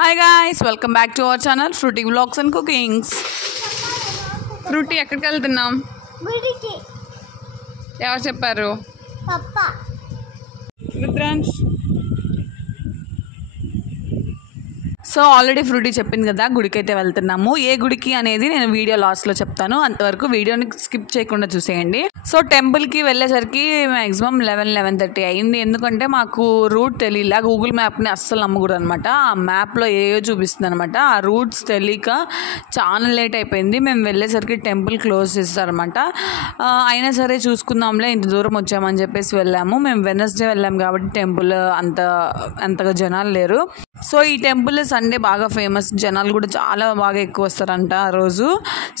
Hi guys, welcome back to our channel Fruity Vlogs and Cookings. Fruity ఎక్కడికి వెళ్తున్నాం? గుడికి. ఎవరు చెప్పారు? పప్పా. రుద్రాంశ్. సో ఆల్రెడీ ఫ్రూటీ చెప్పింది కదా, గుడికి అయితే వెళ్తున్నాము. ఏ గుడికి అనేది నేను వీడియో లాస్ట్లో చెప్తాను, అంతవరకు వీడియోని స్కిప్ చేయకుండా చూసేయండి. సో టెంపుల్కి వెళ్ళేసరికి మ్యాక్సిమం 11-11:30 అయింది. ఎందుకంటే మాకు రూట్ తెలియలా, గూగుల్ మ్యాప్ని అస్సలు నమ్మకూడదు అనమాట. ఆ మ్యాప్లో ఏయో చూపిస్తుంది అనమాట. ఆ రూట్స్ తెలియక చాలా లేట్ అయిపోయింది. మేము వెళ్ళేసరికి టెంపుల్ క్లోజ్ చేస్తారనమాట. అయినా సరే చూసుకుందాంలే, ఇంత దూరం వచ్చామని చెప్పేసి వెళ్ళాము. మేము వెనస్డే వెళ్ళాము కాబట్టి టెంపుల్ అంతగా జనాలు లేరు. సో ఈ టెంపుల్ సండే బాగా ఫేమస్, జనాలు కూడా చాలా బాగా ఎక్కువ వస్తారంట ఆ రోజు.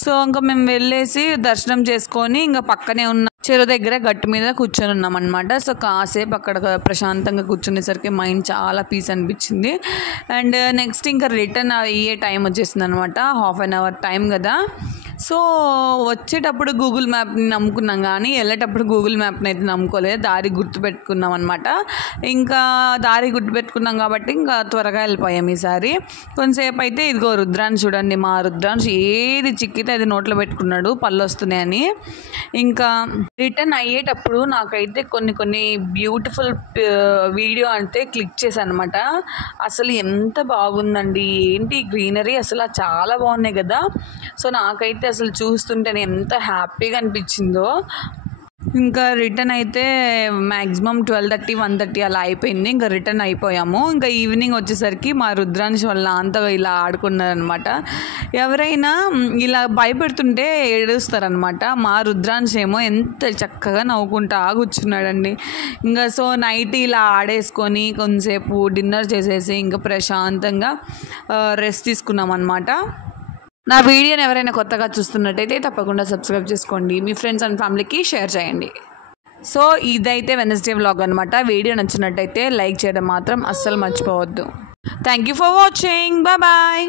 సో ఇంకా మేము వెళ్ళేసి దర్శనం చేసుకొని ఇంకా పక్కనే ఉన్న చెరువు దగ్గర గట్టు మీద కూర్చొని ఉన్నాం అనమాట. సో కాసేపు అక్కడ ప్రశాంతంగా కూర్చునేసరికి మైండ్ చాలా పీస్ అనిపించింది. అండ్ నెక్స్ట్ ఇంకా రిటర్న్ అయ్యే టైం వచ్చేసింది అనమాట. హాఫ్ అన్ అవర్ టైం కదా. సో వచ్చేటప్పుడు గూగుల్ మ్యాప్ని నమ్ముకున్నాం, కానీ వెళ్ళేటప్పుడు గూగుల్ మ్యాప్ని అయితే నమ్ముకోలేదు. దారి గుర్తుపెట్టుకున్నాం అనమాట. ఇంకా దారి గుర్తుపెట్టుకున్నాం కాబట్టి ఇంకా త్వరగా వెళ్ళిపోయాం ఈసారి. కొంతసేపు అయితే ఇదిగో రుద్రాంశ్ చూడండి, మా రుద్రాంశ్ ఏది చిక్కితే అది నోట్లో పెట్టుకున్నాడు పళ్ళు వస్తున్నాయని. ఇంకా రిటర్న్ అయ్యేటప్పుడు నాకైతే కొన్ని బ్యూటిఫుల్ వీడియో అంటే క్లిక్ చేశాను అనమాట. అసలు ఎంత బాగుందండి, ఏంటి గ్రీనరీ అసలు చాలా బాగున్నాయి కదా. సో నాకైతే అసలు చూస్తుంటేనే ఎంత హ్యాపీగా అనిపించిందో. ఇంకా రిటర్న్ అయితే మ్యాక్సిమం 12:30-1:30 అలా అయిపోయింది. ఇంకా రిటర్న్ అయిపోయాము. ఇంకా ఈవినింగ్ వచ్చేసరికి మా రుద్రాంశ్ వల్ల అంతా ఇలా ఆడుకున్నారనమాట. ఎవరైనా ఇలా భయపెడుతుంటే ఏడుస్తారనమాట. మా రుద్రాంశ్ ఏమో ఎంత చక్కగా నవ్వుకుంటా కూర్చున్నాడండి. ఇంకా సో నైట్ ఇలా ఆడేసుకొని కొంతసేపు డిన్నర్ చేసేసి ఇంకా ప్రశాంతంగా రెస్ట్ తీసుకున్నాం అనమాట. నా వీడియోని ఎవరైనా కొత్తగా చూస్తున్నట్టయితే తప్పకుండా సబ్స్క్రైబ్ చేసుకోండి, మీ ఫ్రెండ్స్ అండ్ ఫ్యామిలీకి షేర్ చేయండి. సో ఇదైతే వెనస్డే వ్లాగ్ అనమాట. వీడియో నచ్చినట్టయితే లైక్ చేయడం మాత్రం అస్సలు మర్చిపోవద్దు. Thank you for watching. Bye bye.